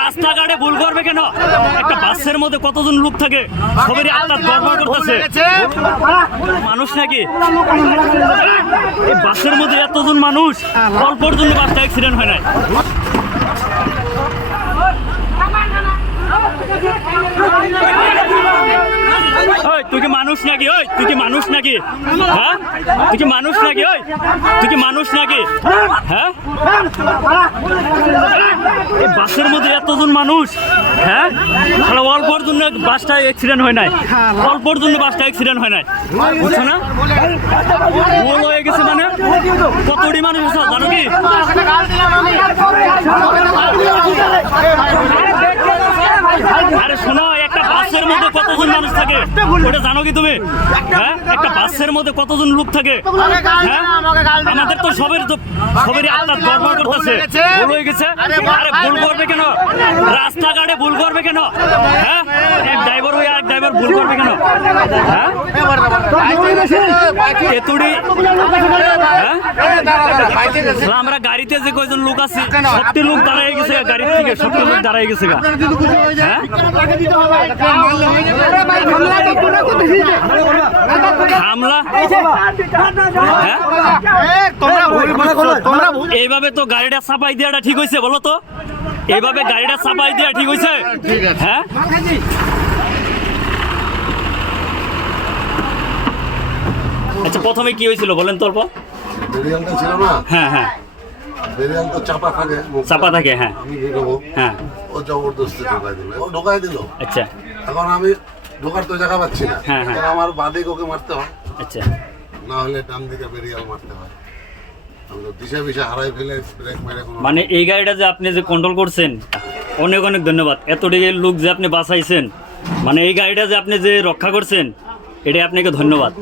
রাস্তাঘাটে ভুল করবে কেন? একটা বাসের মধ্যে কতজন লোক থাকে, সবারই আত্মার গর্ব করতেছে। মানুষ নাকি এই বাসের মধ্যে এতজন মানুষ, অল্পর জন্য বাসটা অ্যাক্সিডেন্ট হয় নাই। ওই তুই কি মানুষ নাকি? ওই তুই কি মানুষ নাকি? হ্যাঁ তুই কি মানুষ নাকি? ওই তুই কি মানুষ নাকি? হ্যাঁ এই বাসের মধ্যে এতজন মানুষ, হ্যাঁ অল্পর জন্য বাসটা অ্যাক্সিডেন্ট হয় নাই, অল্পর জন্য বাসটা অ্যাক্সিডেন্ট হয় নাই, বুঝছো না? ভুল হয়ে গেছে মানে কতটি মানুষ আছে জানো কি? আরে শোনো, একটা বাসের মধ্যে কতজন মানুষ থাকে ওটা জানো কি তুমি? হ্যাঁ একটা বাসের মধ্যে কতজন লোক থাকে? হ্যাঁ আমাদের তো সবারই আত্মার গর্ব করতেছে। ভুল হয়ে গেছে। আরে ভুল করবে কেন? রাস্তাঘাটে ভুল করবে কেন? হ্যাঁ এক ড্রাইভার হয়ে আরেক ড্রাইভার ভুল করবে কেন? হ্যাঁ এতুড়ি আমরা গাড়িতে যে কয়জন লোক আছি সবটি লোক দাঁড়াই গেছে, গাড়ির থেকে সবটি লোক দাঁড়াই গেছে। হ্যাঁ হামলা এইভাবে তো গাড়িটা চাপাই দেওয়াটা ঠিক হয়েছে বলো তো? এইভাবে গাড়িটা চাপাই দেওয়া ঠিক হয়েছে? হ্যাঁ আচ্ছা প্রথমে কি হয়েছিল বলেন তো অল্প? বেরিয়ালটা ছিল না? হ্যাঁ হ্যাঁ বেরিয়াল তো চাপা থাকে, চাপা থাকে। হ্যাঁ আমি ঢুকাবো, হ্যাঁ ও জবরদস্তি ঢুকাই দিল, ও ঢুকাই দিল। আচ্ছা এখন আমি ঢোকার তো জায়গা পাচ্ছি না, হ্যাঁ, হ্যাঁ। এখন আমার বাদিক ওকে মারতে হয়, আচ্ছা না হলে ডান দিকে বেরিয়াল মারতে হয়। আমি তো দিশা হারাই ফেলে ব্রেক মেরে কোনো মানে এই গাড়িটা যে আপনি যে কন্ট্রোল করছেন অনেক অনেক ধন্যবাদ। এতদিকে লোক যে আপনি বাঁচাইছেন, মানে এই গাড়িটা যে আপনি যে রক্ষা করছেন, এটাই আপনাকে ধন্যবাদ।